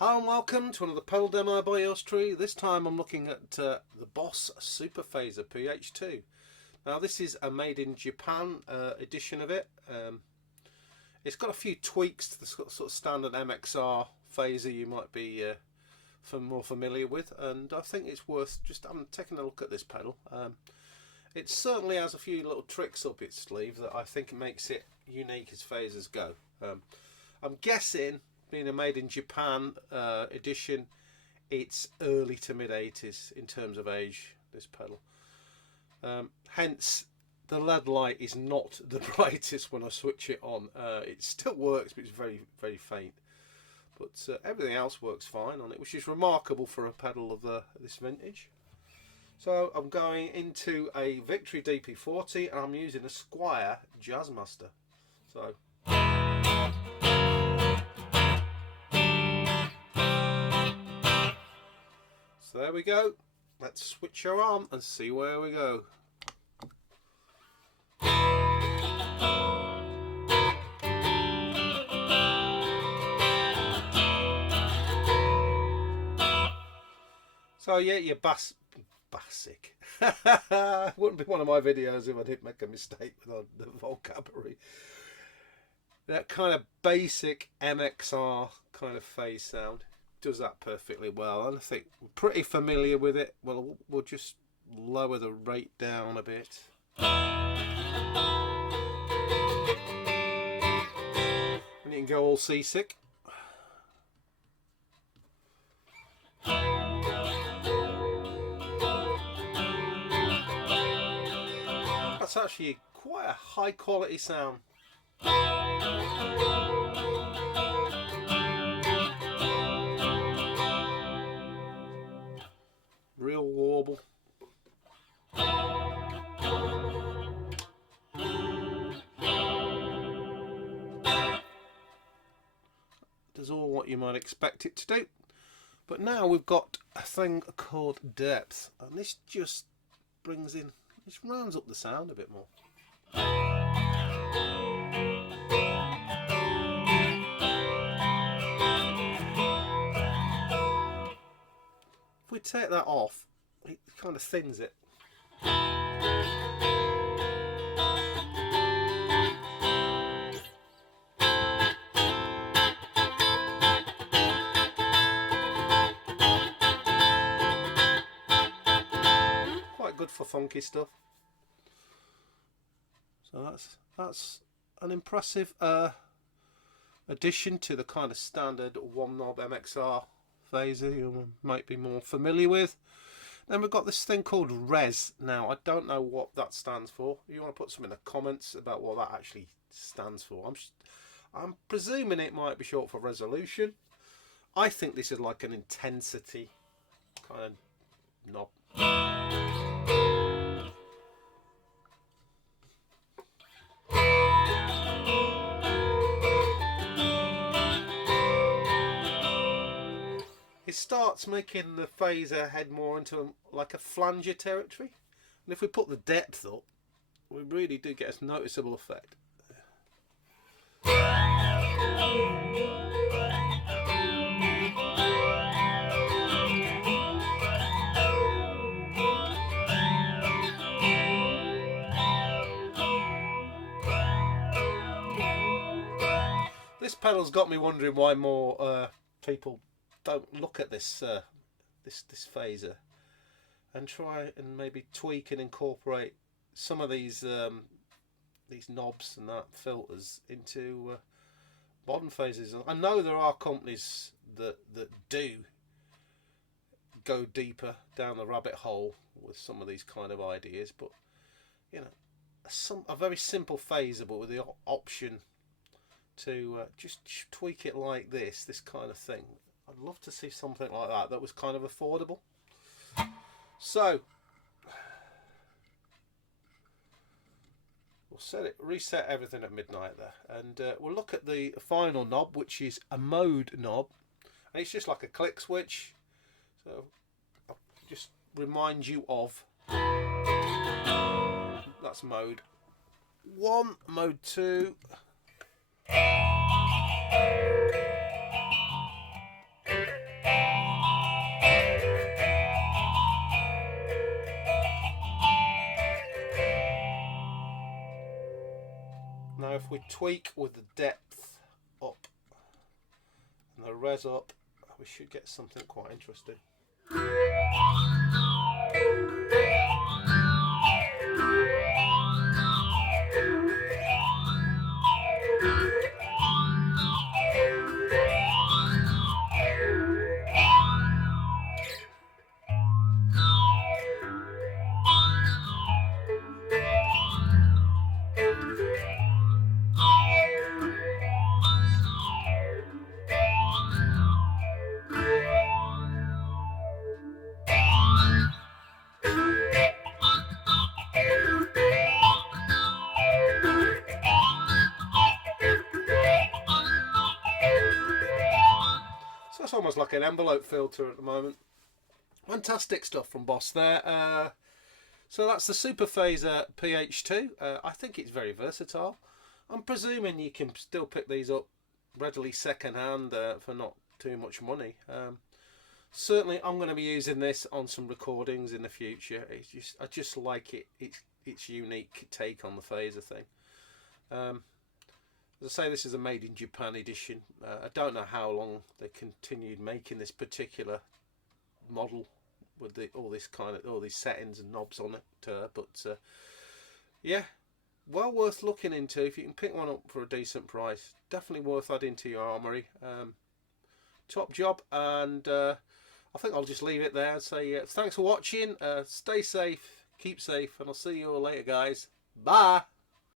Hi and welcome to another pedal demo by Yours Tree. This time I'm looking at the Boss Super Phaser PH-2. Now this is a made in Japan edition of it. It's got a few tweaks to the sort of standard MXR phaser you might be more familiar with, and I think it's worth just taking a look at this pedal. It certainly has a few little tricks up its sleeve that I think makes it unique as phasers go. I'm guessing, being a made in Japan edition, it's early to mid 80s in terms of age, this pedal. Hence the LED light is not the brightest when I switch it on. It still works, but it's very faint, but everything else works fine on it, which is remarkable for a pedal of this vintage. So I'm going into a Victory DP40 and I'm using a Squier Jazzmaster. So there we go. Let's switch her on and see where we go. So yeah, your basic. Wouldn't be one of my videos if I didn't make a mistake with the vocabulary. That kind of basic MXR kind of phase sound does that perfectly well, and I think we're pretty familiar with it. Well, we'll just lower the rate down a bit. And you can go all seasick. That's actually quite a high quality sound. Real warble. Does all what you might expect it to do. But now we've got a thing called depth, and this just brings in, just rounds up the sound a bit more. If we take that off, it kind of thins it. Quite good for funky stuff. So that's an impressive addition to the kind of standard one knob MXR phaser you might be more familiar with. Then we've got this thing called res. Now I don't know what that stands for. You want to put some in the comments about what that actually stands for. I'm presuming it might be short for resolution. I think this is like an intensity kind of knob. It starts making the phaser head more into like a flanger territory, and if we put the depth up, we really do get a noticeable effect. This pedal's got me wondering why more people don't look at this this phaser and try and maybe tweak and incorporate some of these knobs and that filters into modern phasers. I know there are companies that do go deeper down the rabbit hole with some of these kind of ideas, but you know, a very simple phaser but with the option to just tweak it like this kind of thing. I'd love to see something like that was kind of affordable. So we'll reset everything at midnight there, and we'll look at the final knob, which is a mode knob, and it's just like a click switch. So I'll just remind you of, that's mode 1, mode 2. if we tweak with the depth up and the res up, we should get something quite interesting. So it's almost like an envelope filter at the moment. Fantastic stuff from Boss there. So that's the Super Phaser PH-2. I think it's very versatile. I'm presuming you can still pick these up readily second hand for not too much money. Certainly I'm going to be using this on some recordings in the future. I just like its unique take on the phaser thing. As I say, this is a made in Japan edition. I don't know how long they continued making this particular model with all these settings and knobs on it, but yeah, well worth looking into. If you can pick one up for a decent price, definitely worth adding to your armoury. Top job, and I think I'll just leave it there and say thanks for watching. Stay safe, keep safe, and I'll see you all later, guys. Bye.